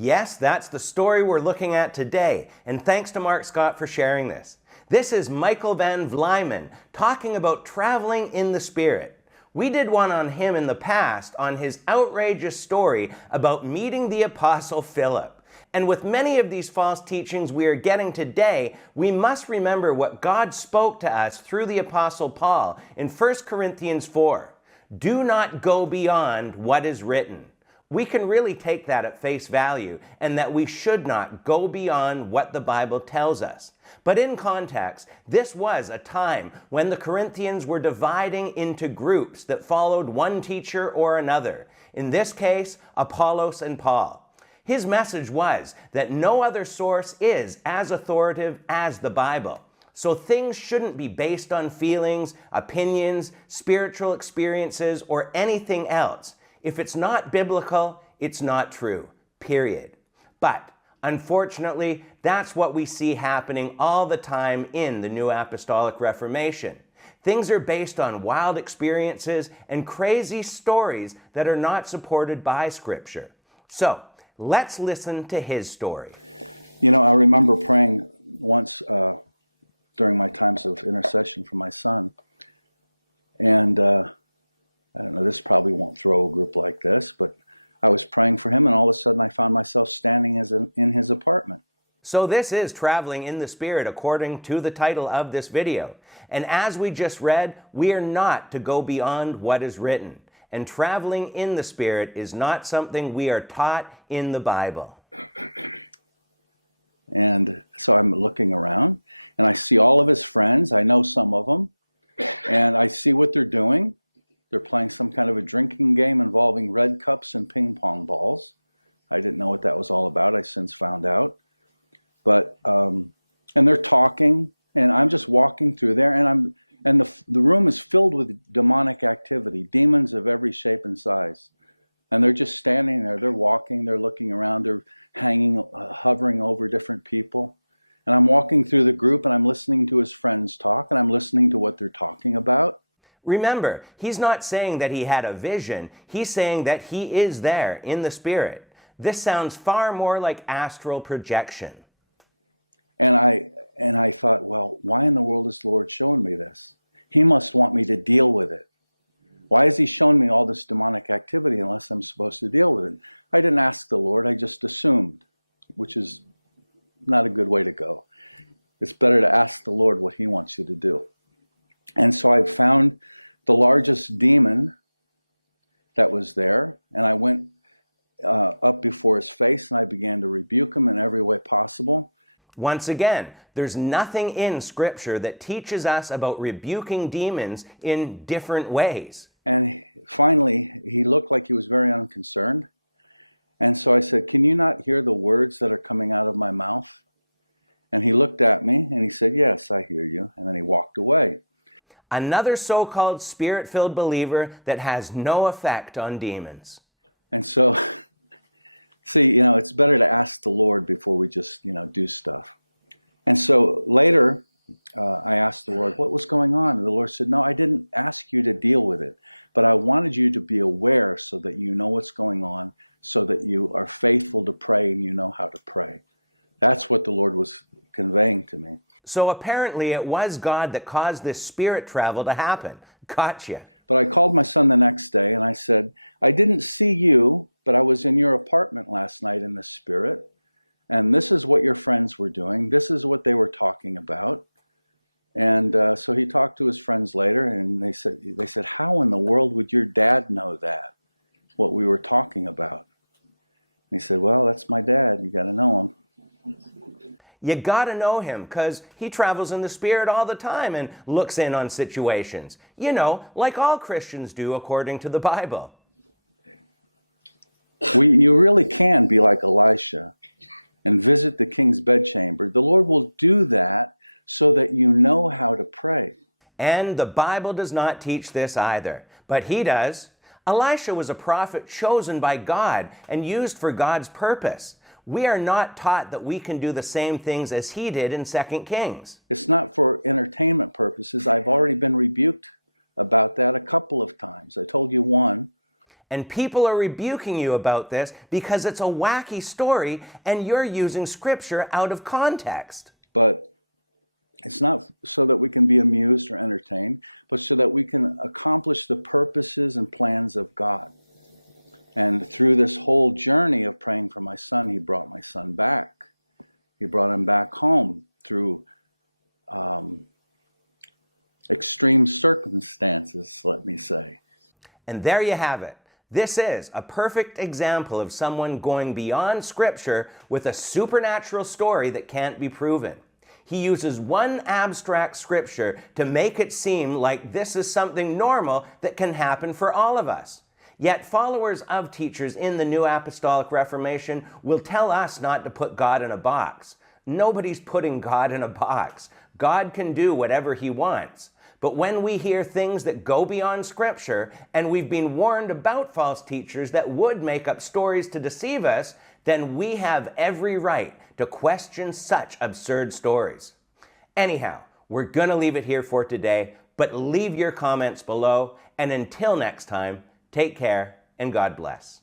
Yes, that's the story we're looking at today, and thanks to Mark Scott for sharing this. This is Michael van Vlymen talking about traveling in the Spirit. We did one on him in the past on his outrageous story about meeting the Apostle Philip. And with many of these false teachings we are getting today, we must remember what God spoke to us through the Apostle Paul in 1 Corinthians 4. Do not go beyond what is written. We can really take that at face value, and that we should not go beyond what the Bible tells us. But in context, this was a time when the Corinthians were dividing into groups that followed one teacher or another. In this case, Apollos and Paul. His message was that no other source is as authoritative as the Bible. So things shouldn't be based on feelings, opinions, spiritual experiences, or anything else. If it's not biblical, it's not true, period. But unfortunately, that's what we see happening all the time in the New Apostolic Reformation. Things are based on wild experiences and crazy stories that are not supported by Scripture. So, let's listen to his story. So this is traveling in the Spirit according to the title of this video. And as we just read, we are not to go beyond what is written. And traveling in the Spirit is not something we are taught in the Bible. Remember, he's not saying that he had a vision, he's saying that he is there in the Spirit. This sounds far more like astral projection. Once again, there's nothing in Scripture that teaches us about rebuking demons in different ways. Another so-called Spirit-filled believer that has no effect on demons. So apparently it was God that caused this spirit travel to happen. Gotcha. You gotta know him, because he travels in the Spirit all the time and looks in on situations. You know, like all Christians do according to the Bible. And the Bible does not teach this either, but he does. Elisha was a prophet chosen by God and used for God's purpose. We are not taught that we can do the same things as he did in 2 Kings. And people are rebuking you about this because it's a wacky story and you're using scripture out of context. And there you have it. This is a perfect example of someone going beyond Scripture with a supernatural story that can't be proven. He uses one abstract scripture to make it seem like this is something normal that can happen for all of us. Yet followers of teachers in the New Apostolic Reformation will tell us not to put God in a box. Nobody's putting God in a box. God can do whatever he wants. But when we hear things that go beyond Scripture, and we've been warned about false teachers that would make up stories to deceive us, then we have every right to question such absurd stories. Anyhow, we're going to leave it here for today, but leave your comments below, and until next time, take care and God bless.